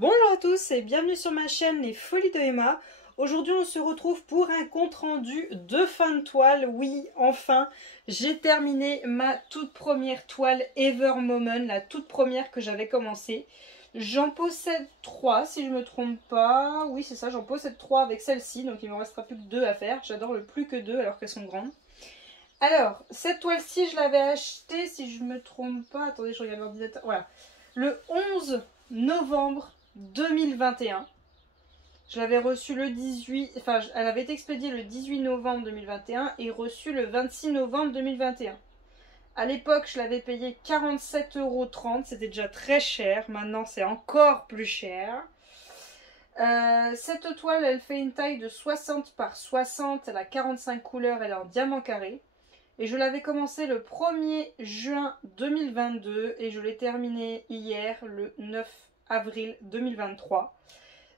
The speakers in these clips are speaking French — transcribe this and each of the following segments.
Bonjour à tous et bienvenue sur ma chaîne Les Folies de Emma. Aujourd'hui on se retrouve pour un compte rendu de fin de toile. Oui, enfin, j'ai terminé ma toute première toile Ever Moment, la toute première que j'avais commencé. J'en possède 3 si je me trompe pas. Oui c'est ça, j'en possède 3 avec celle-ci, donc il me restera plus que 2 à faire. J'adore le plus que 2 alors qu'elles sont grandes. Alors, cette toile-ci je l'avais achetée si je me trompe pas. Attendez, je regarde l'ordinateur. Voilà. Le 11 novembre 2021. Je l'avais reçu le 18, enfin elle avait été expédiée le 18 novembre 2021 et reçue le 26 novembre 2021. À l'époque, je l'avais payé 47,30 €, c'était déjà très cher, maintenant c'est encore plus cher. Cette toile, elle fait une taille de 60 par 60, elle a 45 couleurs, elle est en diamant carré. Et je l'avais commencé le 1er juin 2022 et je l'ai terminée hier, le 9 avril 2023.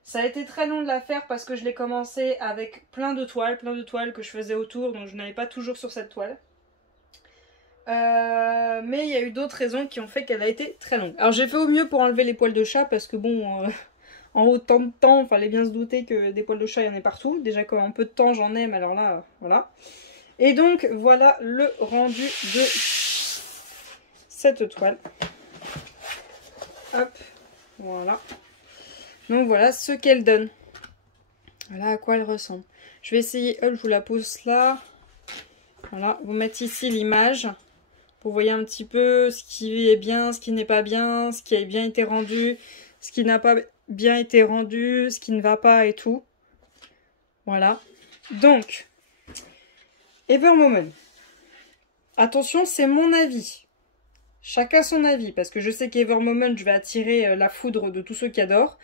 Ça a été très long de la faire parce que je l'ai commencé avec plein de toiles que je faisais autour, donc je n'allais pas toujours sur cette toile. Mais il y a eu d'autres raisons qui ont fait qu'elle a été très longue. Alors j'ai fait au mieux pour enlever les poils de chat parce que bon, en autant de temps, il fallait bien se douter que des poils de chat il y en ait partout. Déjà qu'en peu de temps j'en ai, mais alors là, voilà. Et donc voilà le rendu de cette toile. Hop, voilà. Donc voilà ce qu'elle donne. Voilà à quoi elle ressemble. Je vais essayer, hop, je vous la pose là. Voilà, vous mettez ici l'image. Pour voir un petit peu ce qui est bien, ce qui n'est pas bien, ce qui a bien été rendu, ce qui n'a pas bien été rendu, ce qui ne va pas et tout. Voilà. Donc, Ever Moment. Attention, c'est mon avis. Chacun son avis, parce que je sais qu'Ever Moment, je vais attirer la foudre de tous ceux qui adorent.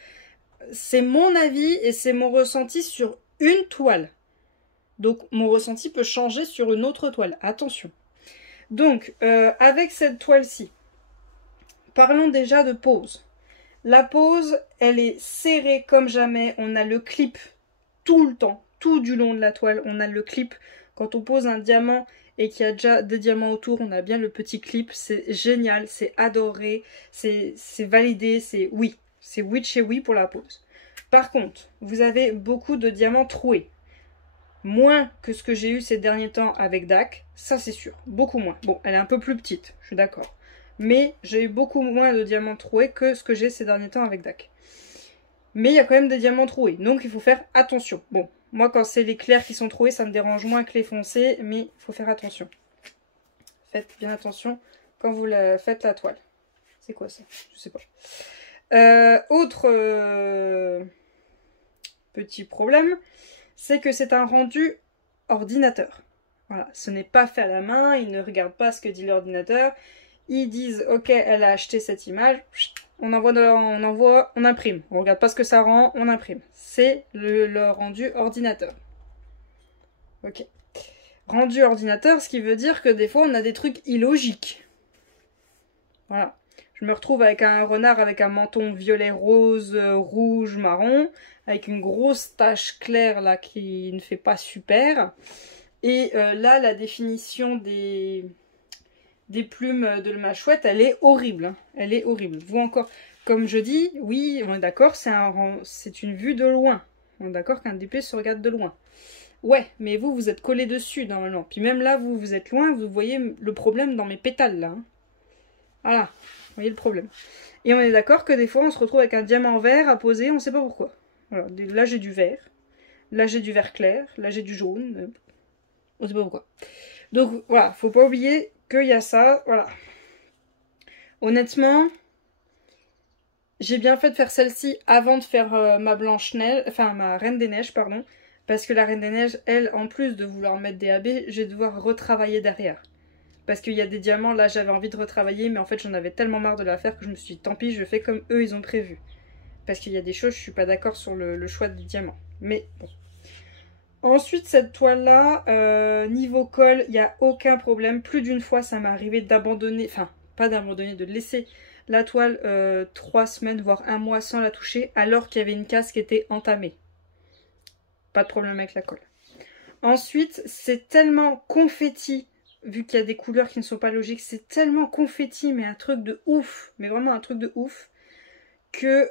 C'est mon avis et c'est mon ressenti sur une toile. Donc mon ressenti peut changer sur une autre toile. Attention. Donc avec cette toile-ci, parlons déjà de pose. La pose, elle est serrée comme jamais. On a le clip tout le temps, tout du long de la toile. On a le clip. Quand on pose un diamant et qu'il y a déjà des diamants autour, on a bien le petit clip. C'est génial, c'est adoré, c'est validé, c'est oui. C'est oui de chez oui pour la pose. Par contre, vous avez beaucoup de diamants troués. Moins que ce que j'ai eu ces derniers temps avec DAC, ça c'est sûr. Beaucoup moins. Bon, elle est un peu plus petite, je suis d'accord. Mais j'ai eu beaucoup moins de diamants troués que ce que j'ai ces derniers temps avec DAC. Mais il y a quand même des diamants troués, donc il faut faire attention. Bon, moi quand c'est les clairs qui sont troués, ça me dérange moins que les foncés, mais il faut faire attention. Faites bien attention quand vous faites la toile. C'est quoi ça? Je sais pas. Autre petit problème, c'est que c'est un rendu ordinateur. Voilà, ce n'est pas fait à la main, ils ne regardent pas ce que dit l'ordinateur. Ils disent, ok, elle a acheté cette image, on imprime. On regarde pas ce que ça rend, on imprime. C'est le rendu ordinateur. Ok. Rendu ordinateur, ce qui veut dire que des fois, on a des trucs illogiques. Voilà. Je me retrouve avec un renard avec un menton violet, rose, rouge, marron, avec une grosse tache claire là qui ne fait pas super. Et là, la définition des plumes de ma chouette, elle est horrible. Hein. Elle est horrible. Vous encore, comme je dis, oui, on est d'accord, c'est une vue de loin. On est d'accord qu'un DP se regarde de loin. Ouais, mais vous êtes collé dessus normalement. Puis même là, vous êtes loin, vous voyez le problème dans mes pétales là. Hein. Voilà, vous voyez le problème. Et on est d'accord que des fois, on se retrouve avec un diamant vert à poser, on ne sait pas pourquoi. Voilà, là j'ai du vert, là j'ai du vert clair, là j'ai du jaune, on ne sait pas pourquoi. Donc voilà, faut pas oublier qu'il y a ça, voilà. Honnêtement, j'ai bien fait de faire celle-ci avant de faire ma Blanche-Neige, enfin ma Reine des Neiges, pardon. Parce que la Reine des Neiges, elle, en plus de vouloir mettre des AB, je vais devoir retravailler derrière. Parce qu'il y a des diamants, là j'avais envie de retravailler, mais en fait j'en avais tellement marre de la faire que je me suis dit tant pis, je fais comme eux ils ont prévu. Parce qu'il y a des choses, je suis pas d'accord sur le choix du diamant. Mais bon. Ensuite, cette toile-là, niveau colle, il n'y a aucun problème. Plus d'une fois, ça m'est arrivé d'abandonner, enfin, pas d'abandonner, de laisser la toile 3 semaines, voire 1 mois sans la toucher, alors qu'il y avait une casse qui était entamée. Pas de problème avec la colle. Ensuite, c'est tellement confetti, vu qu'il y a des couleurs qui ne sont pas logiques, c'est tellement confetti, mais un truc de ouf, mais vraiment un truc de ouf, que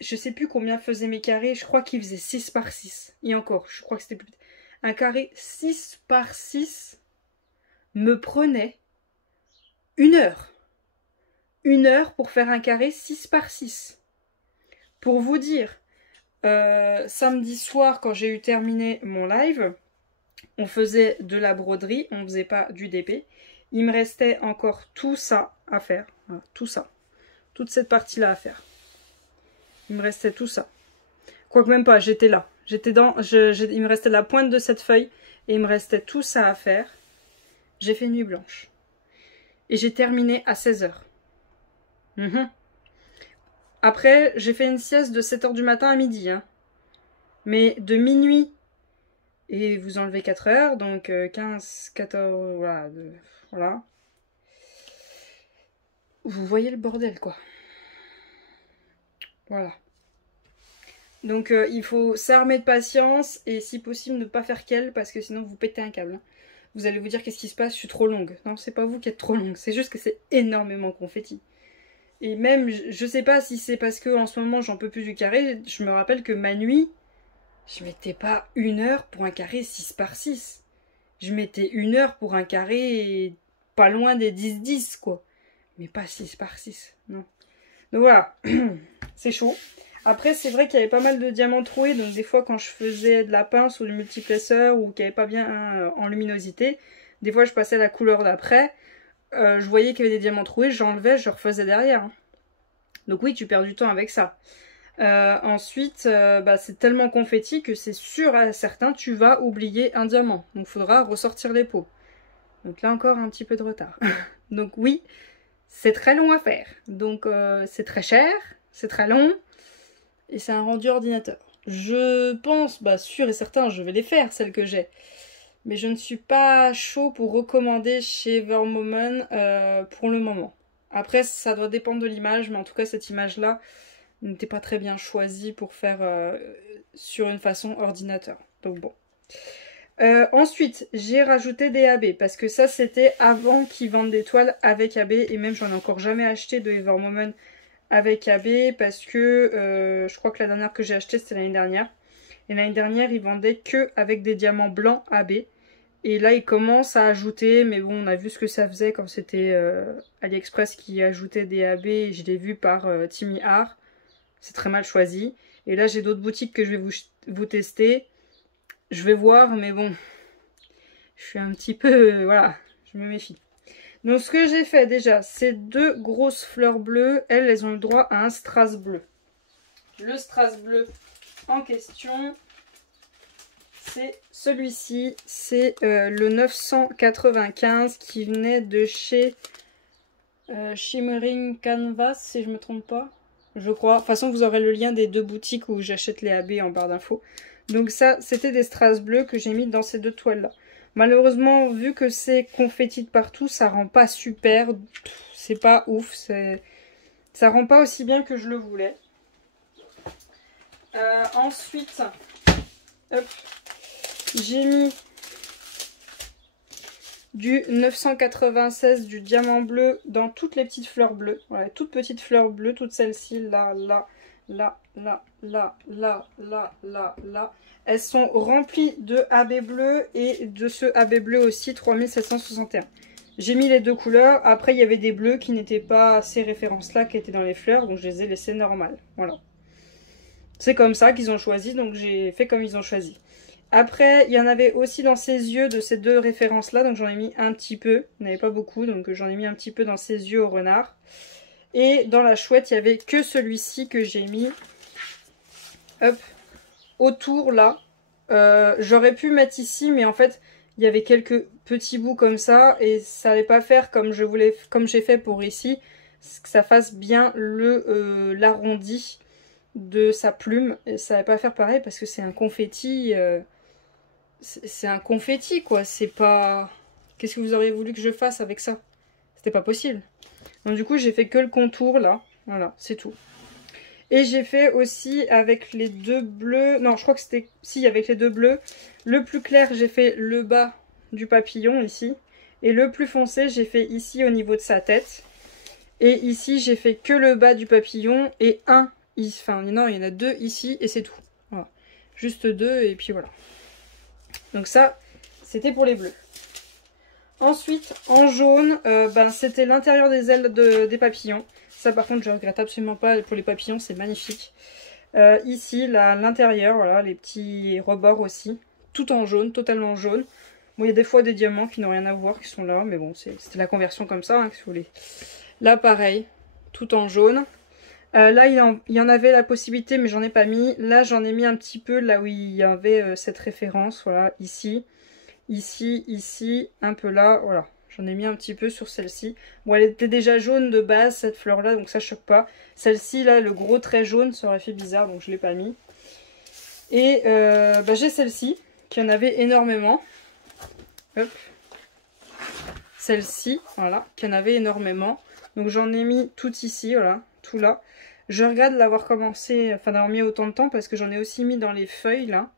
je sais plus combien faisaient mes carrés, je crois qu'ils faisaient 6 par 6. Et encore, je crois que c'était plus... Un carré 6 par 6 me prenait 1 heure. 1 heure pour faire un carré 6 par 6. Pour vous dire, samedi soir, quand j'ai eu terminé mon live, on faisait de la broderie, on ne faisait pas du DP. Il me restait encore tout ça à faire. Voilà, tout ça. Toute cette partie-là à faire. Il me restait tout ça. Quoique même pas, j'étais là. J'étais dans... il me restait la pointe de cette feuille et il me restait tout ça à faire. J'ai fait nuit blanche. Et j'ai terminé à 16 h. Après, j'ai fait une sieste de 7 h du matin à midi. Hein. Mais de minuit, et vous enlevez 4 heures, donc 15, 14, voilà. Voilà. Vous voyez le bordel, quoi. Voilà. Donc il faut s'armer de patience et si possible ne pas faire qu'elle parce que sinon vous pétez un câble. Hein. Vous allez vous dire qu'est-ce qui se passe, je suis trop longue. Non, c'est pas vous qui êtes trop longue, c'est juste que c'est énormément confetti. Et même, je sais pas si c'est parce que en ce moment j'en peux plus du carré, je me rappelle que ma nuit, je mettais pas 1 heure pour un carré 6 par 6. Je mettais 1 heure pour un carré pas loin des 10-10 quoi. Mais pas 6 par 6, non. Donc voilà, c'est chaud. Après, c'est vrai qu'il y avait pas mal de diamants troués, donc des fois quand je faisais de la pince ou du multiplesseur ou qu'il n'y avait pas bien en luminosité, des fois je passais à la couleur d'après, je voyais qu'il y avait des diamants troués, j'enlevais, je refaisais derrière. Hein. Donc oui, tu perds du temps avec ça. Ensuite, c'est tellement confetti que c'est sûr et certain, tu vas oublier un diamant. Donc il faudra ressortir les pots. Donc là encore un petit peu de retard. Donc oui, c'est très long à faire. Donc c'est très cher, c'est très long. Et c'est un rendu ordinateur. Je pense, sûr et certain, je vais les faire, celles que j'ai. Mais je ne suis pas chaud pour recommander chez Evermomen pour le moment. Après, ça doit dépendre de l'image, mais en tout cas, cette image-là n'était pas très bien choisie pour faire sur une façon ordinateur. Donc bon. Ensuite, j'ai rajouté des AB, parce que ça, c'était avant qu'ils vendent des toiles avec AB, et même j'en ai encore jamais acheté de Evermomen avec AB parce que je crois que la dernière que j'ai achetée c'était l'année dernière. Et l'année dernière ils vendaient que avec des diamants blancs AB. Et là ils commencent à ajouter, mais bon on a vu ce que ça faisait quand c'était AliExpress qui ajoutait des AB et je l'ai vu par Timmy Art. C'est très mal choisi. Et là j'ai d'autres boutiques que je vais vous tester. Je vais voir mais bon, je suis un petit peu, voilà, je me méfie. Donc ce que j'ai fait déjà, c'est 2 grosses fleurs bleues. Elles ont le droit à un strass bleu. Le strass bleu en question, c'est celui-ci. C'est le 995 qui venait de chez Shimmering Canvas, si je ne me trompe pas. Je crois. De toute façon, vous aurez le lien des 2 boutiques où j'achète les AB en barre d'infos. Donc ça, c'était des strass bleus que j'ai mis dans ces 2 toiles-là. Malheureusement, vu que c'est confetti de partout, ça rend pas super. C'est pas ouf. Ça rend pas aussi bien que je le voulais. Ensuite, j'ai mis du 996 du diamant bleu dans toutes les petites fleurs bleues. Voilà, toutes petites fleurs bleues, toutes celles-ci, là, là, là, là, là, là, là, là, là. Elles sont remplies de AB bleu et de ce AB bleu aussi 3761. J'ai mis les 2 couleurs. Après, il y avait des bleus qui n'étaient pas ces références-là qui étaient dans les fleurs. Donc, je les ai laissées normales. Voilà. C'est comme ça qu'ils ont choisi. Donc, j'ai fait comme ils ont choisi. Après, il y en avait aussi dans ses yeux de ces 2 références-là. Donc, j'en ai mis un petit peu. Il n'y en avait pas beaucoup. Donc, j'en ai mis un petit peu dans ses yeux au renard. Et dans la chouette, il n'y avait que celui-ci que j'ai mis. Hop. Autour là, j'aurais pu mettre ici, mais en fait il y avait quelques petits bouts comme ça et ça allait pas faire comme je voulais, comme j'ai fait pour ici, que ça fasse bien le l'arrondi de sa plume. Et ça allait pas faire pareil parce que c'est un confetti, c'est un confetti quoi. C'est pas. Qu'est-ce que vous auriez voulu que je fasse avec ça? C'était pas possible. Donc du coup j'ai fait que le contour là, voilà, c'est tout. Et j'ai fait aussi avec les 2 bleus. Non, je crois que c'était... Si, avec les 2 bleus. Le plus clair, j'ai fait le bas du papillon, ici. Et le plus foncé, j'ai fait ici, au niveau de sa tête. Et ici, j'ai fait que le bas du papillon et un Enfin, non, il y en a 2 ici et c'est tout. Voilà. Juste 2 et puis voilà. Donc ça, c'était pour les bleus. Ensuite, en jaune, c'était l'intérieur des ailes des papillons. Ça, par contre, je regrette absolument pas. Pour les papillons, c'est magnifique. Ici, là, l'intérieur, voilà, les petits rebords aussi. Tout en jaune, totalement jaune. Bon, il y a des fois des diamants qui n'ont rien à voir, qui sont là. Mais bon, c'était la conversion comme ça, hein, si vous voulez. Là, pareil, tout en jaune. Là, il y en avait la possibilité, mais j'en ai pas mis. Là, j'en ai mis un petit peu là où il y avait cette référence. Voilà, ici. Ici, ici, un peu là, voilà. J'en ai mis un petit peu sur celle-ci. Bon, elle était déjà jaune de base, cette fleur-là, donc ça choque pas. Celle-ci, là, le gros trait jaune, ça aurait fait bizarre, donc je ne l'ai pas mis. Et j'ai celle-ci, qui en avait énormément. Hop. Celle-ci, voilà, qui en avait énormément. Donc j'en ai mis tout ici, voilà, tout là. Je regrette d'avoir commencé, enfin d'avoir mis autant de temps, parce que j'en ai aussi mis dans les feuilles, là.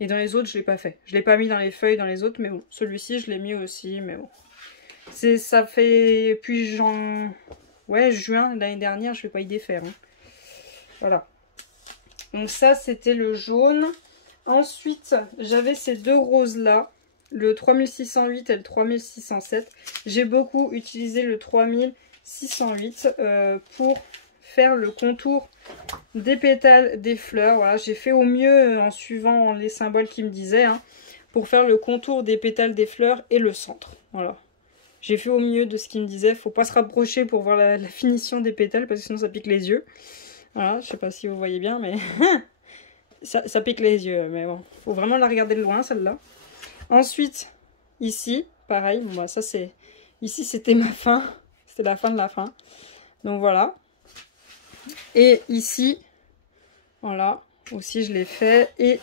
Et dans les autres, je ne l'ai pas fait. Je ne l'ai pas mis dans les feuilles, dans les autres, mais bon. Celui-ci, je l'ai mis aussi, mais bon. Ça fait... Puis juin l'année dernière, je ne vais pas y défaire. Hein. Voilà. Donc ça, c'était le jaune. Ensuite, j'avais ces 2 roses-là. Le 3608 et le 3607. J'ai beaucoup utilisé le 3608 pour faire le contour des pétales des fleurs. Voilà, j'ai fait au mieux en suivant les symboles qui me disaient, hein, pour faire le contour des pétales des fleurs et le centre. Voilà. J'ai fait au mieux de ce qu'il me disait. Faut pas se rapprocher pour voir la finition des pétales parce que sinon ça pique les yeux. Voilà, je sais pas si vous voyez bien, mais ça pique les yeux. Mais bon, faut vraiment la regarder de loin celle-là. Ensuite, ici, pareil. Bon, bah, ça c'est... Ici c'était ma fin. C'était la fin de la fin. Donc voilà. Et ici, voilà, aussi je l'ai fait. Et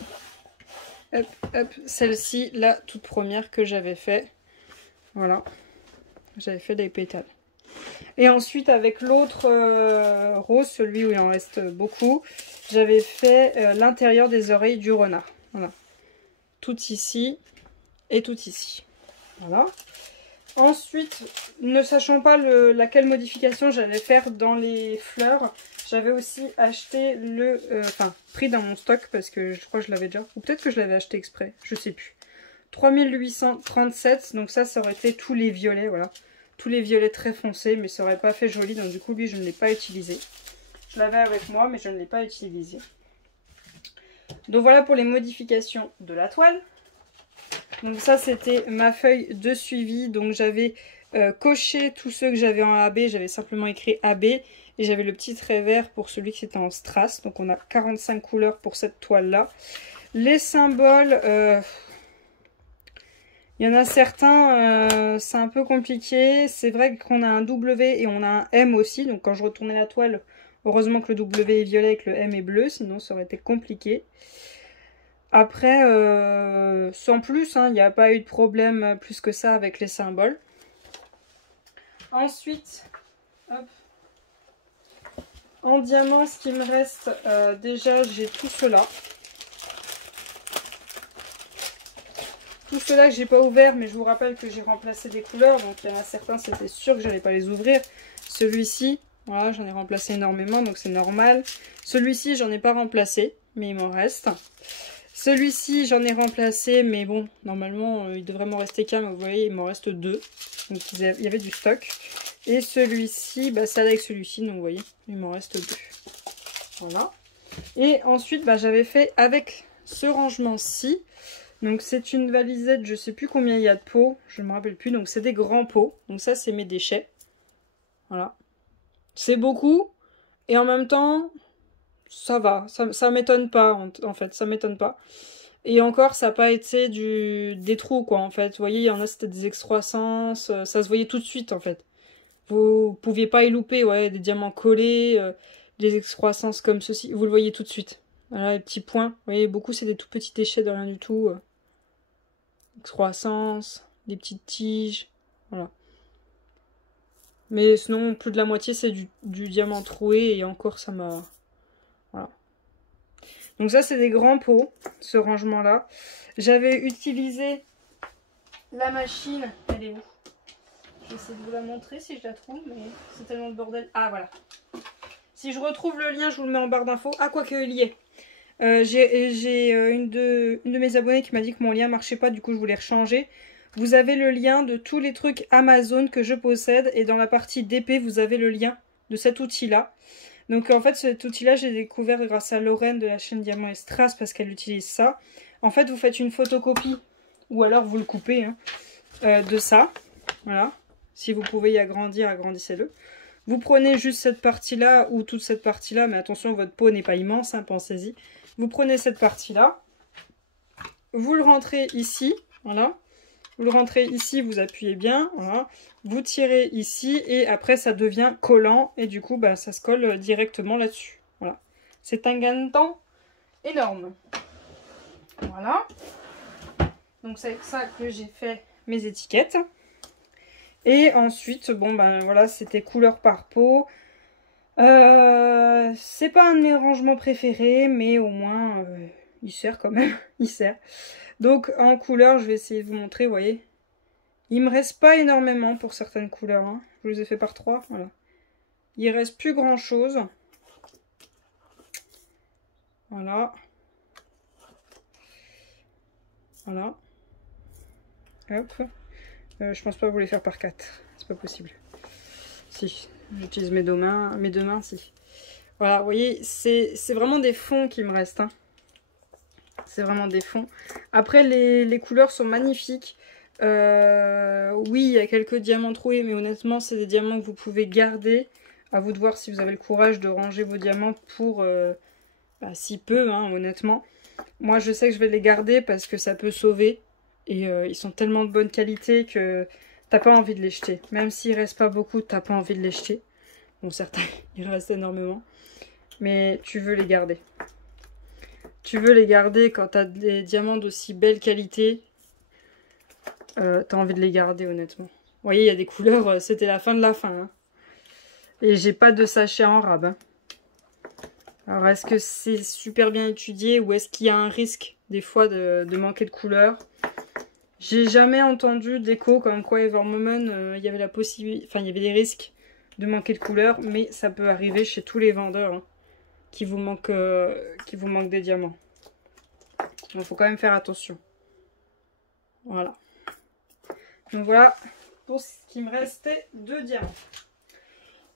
hop, hop, celle-ci, la toute première que j'avais fait. Voilà, j'avais fait des pétales. Et ensuite, avec l'autre rose, celui où il en reste beaucoup, j'avais fait l'intérieur des oreilles du renard. Voilà, tout ici et tout ici. Voilà. Ensuite, ne sachant pas laquelle modification j'allais faire dans les fleurs, j'avais aussi acheté pris dans mon stock parce que je crois que je l'avais déjà, ou peut-être que je l'avais acheté exprès, je sais plus. 3837, donc ça aurait été tous les violets, voilà. Tous les violets très foncés, mais ça aurait pas fait joli, donc du coup lui je ne l'ai pas utilisé. Je l'avais avec moi, mais je ne l'ai pas utilisé. Donc voilà pour les modifications de la toile. Donc ça c'était ma feuille de suivi, donc j'avais coché tous ceux que j'avais en AB, j'avais simplement écrit AB et j'avais le petit trait vert pour celui qui était en strass, donc on a 45 couleurs pour cette toile là. Les symboles, il y en a certains, c'est un peu compliqué, c'est vrai qu'on a un W et on a un M aussi, donc quand je retournais la toile, heureusement que le W est violet et que le M est bleu, sinon ça aurait été compliqué. Après, sans plus, il n'y a pas eu de problème plus que ça avec les symboles. Ensuite, hop, en diamant, ce qui me reste, déjà, j'ai tout cela. Tout cela que j'ai pas ouvert, mais je vous rappelle que j'ai remplacé des couleurs. Donc, il y en a certains, c'était sûr que j'allais pas les ouvrir. Celui-ci, voilà, j'en ai remplacé énormément, donc c'est normal. Celui-ci, j'en ai pas remplacé, mais il m'en reste. Celui-ci, j'en ai remplacé, mais bon, normalement, il devrait m'en rester qu'un, mais vous voyez, il m'en reste 2. Donc, il y avait du stock. Et celui-ci, c'est avec celui-ci, donc vous voyez, il m'en reste 2. Voilà. Et ensuite, j'avais fait avec ce rangement-ci. Donc, c'est une valisette, je sais plus combien il y a de pots, je ne me rappelle plus. Donc, c'est des grands pots. Donc, ça, c'est mes déchets. Voilà. C'est beaucoup. Et en même temps... ça va, ça m'étonne pas en fait, ça m'étonne pas. Et encore, ça n'a pas été des trous quoi en fait. Vous voyez, il y en a c'était des excroissances, ça se voyait tout de suite en fait. Vous pouviez pas y louper, ouais, des diamants collés, des excroissances comme ceci, vous le voyez tout de suite. Voilà, les petits points, vous voyez, beaucoup c'est des tout petits déchets de rien du tout. Excroissances, des petites tiges, voilà. Mais sinon, plus de la moitié c'est du diamant troué et encore ça m'a... Voilà. Donc ça c'est des grands pots, ce rangement là. J'avais utilisé la machine, elle est où? J'essaie de vous la montrer si je la trouve, mais c'est tellement de bordel. Ah voilà. Si je retrouve le lien, je vous le mets en barre d'infos. Ah, quoi qu'il y ait. J'ai une de mes abonnées qui m'a dit que mon lien marchait pas, du coup je voulais rechanger. Vous avez le lien de tous les trucs Amazon que je possède et dans la partie DP vous avez le lien de cet outil là. Donc en fait cet outil là j'ai découvert grâce à Lorraine de la chaîne Diamant et Strass parce qu'elle utilise ça. En fait vous faites une photocopie ou alors vous le coupez de ça. Voilà. Si vous pouvez y agrandir, agrandissez-le. Vous prenez juste cette partie-là ou toute cette partie-là, mais attention, votre pot n'est pas immense, hein, pensez-y. Vous prenez cette partie-là, vous le rentrez ici, voilà. Vous le rentrez ici, vous appuyez bien, voilà. Vous tirez ici et après ça devient collant et du coup, bah, ça se colle directement là-dessus. Voilà. C'est un gain de temps énorme. Voilà. Donc c'est avec ça que j'ai fait mes étiquettes. Et ensuite, bon ben voilà, c'était couleur par pot. C'est pas un de mes rangements préférés, mais au moins il sert quand même, il sert. Donc en couleur, je vais essayer de vous montrer, vous voyez. Il me reste pas énormément pour certaines couleurs, hein. Je vous les ai fait par 3, voilà. Il reste plus grand chose. Voilà. Voilà. Hop. Je pense pas vous les faire par 4. C'est pas possible. Si, j'utilise mes deux mains, si. Voilà, vous voyez, c'est vraiment des fonds qui me restent. Hein. C'est vraiment des fonds. Après, les couleurs sont magnifiques. Oui, il y a quelques diamants troués, mais honnêtement, c'est des diamants que vous pouvez garder. À vous de voir si vous avez le courage de ranger vos diamants pour si peu, hein, honnêtement. Moi, je sais que je vais les garder parce que ça peut sauver. Et ils sont tellement de bonne qualité que t'as pas envie de les jeter. Même s'il reste pas beaucoup, t'as pas envie de les jeter. Bon, certains, il reste énormément. Mais tu veux les garder. Tu veux les garder quand t'as des diamants d'aussi belle qualité. T'as envie de les garder, honnêtement. Vous voyez, il y a des couleurs, c'était la fin de la fin. Hein. Et j'ai pas de sachet en rab. Hein. Alors, est-ce que c'est super bien étudié ou est-ce qu'il y a un risque, des fois, de manquer de couleurs? J'ai jamais entendu d'écho comme quoi Evermomen, il y avait la possibilité, enfin il y avait des risques de manquer de couleur, mais ça peut arriver chez tous les vendeurs hein, qui vous manquent des diamants. Donc il faut quand même faire attention. Voilà. Donc voilà pour ce qui me restait de diamants.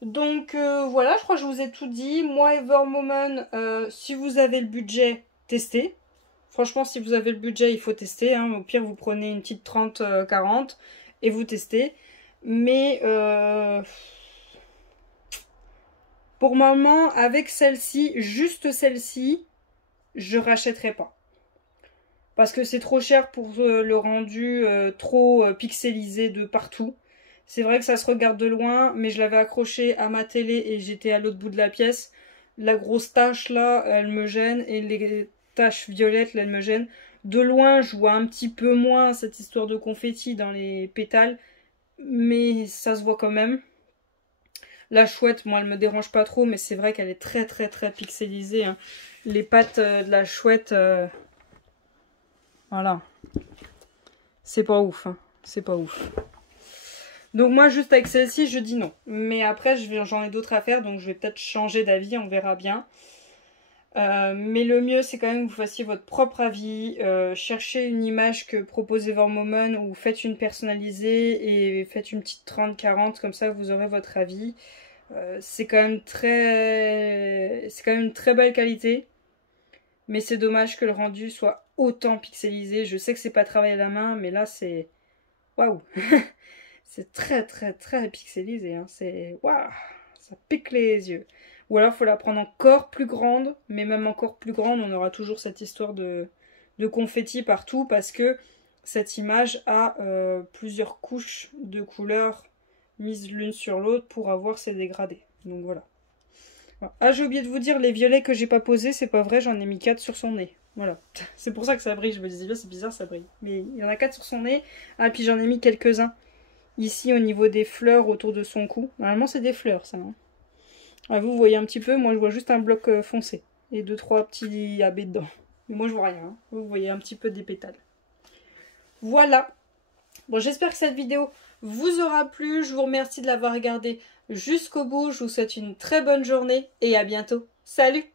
Donc voilà, je crois que je vous ai tout dit. Moi Evermomen, si vous avez le budget, testez. Franchement, si vous avez le budget, il faut tester. Hein. Au pire, vous prenez une petite 30-40 et vous testez. Mais pour le moment, avec celle-ci, juste celle-ci, je rachèterai pas. Parce que c'est trop cher pour le rendu trop pixelisé de partout. C'est vrai que ça se regarde de loin, mais je l'avais accroché à ma télé et j'étais à l'autre bout de la pièce. La grosse tache là, elle me gêne et les taches violettes là, elles me gênent. De loin, je vois un petit peu moins cette histoire de confetti dans les pétales, mais ça se voit quand même. La chouette, moi, elle me dérange pas trop, mais c'est vrai qu'elle est très très très pixelisée. Hein. Les pattes de la chouette, voilà, c'est pas ouf, hein. C'est pas ouf. Donc moi, juste avec celle-ci, je dis non. Mais après, j'en ai d'autres à faire, donc je vais peut-être changer d'avis, on verra bien. Mais le mieux, c'est quand même que vous fassiez votre propre avis. Cherchez une image que propose Evermomen ou faites une personnalisée et faites une petite 30-40, comme ça vous aurez votre avis. C'est quand même une très belle qualité. Mais c'est dommage que le rendu soit autant pixelisé. Je sais que c'est pas travaillé à la main, mais là c'est... Waouh. C'est très très très pixelisé. Hein. C'est... Waouh. Ça pique les yeux. Ou alors il faut la prendre encore plus grande. Mais même encore plus grande, on aura toujours cette histoire de confetti partout. Parce que cette image a plusieurs couches de couleurs mises l'une sur l'autre pour avoir ces dégradés. Donc voilà. Ah, j'ai oublié de vous dire, les violets que j'ai pas posés, c'est pas vrai, j'en ai mis 4 sur son nez. Voilà. C'est pour ça que ça brille, je me disais, c'est bizarre, ça brille. Mais il y en a 4 sur son nez. Ah, puis j'en ai mis quelques-uns. Ici, au niveau des fleurs autour de son cou. Normalement, c'est des fleurs, ça. Hein. Ah, vous voyez un petit peu, moi je vois juste un bloc foncé. Et 2-3 petits abbés dedans. Mais moi je vois rien. Hein. Vous voyez un petit peu des pétales. Voilà. Bon, j'espère que cette vidéo vous aura plu. Je vous remercie de l'avoir regardée jusqu'au bout. Je vous souhaite une très bonne journée et à bientôt. Salut!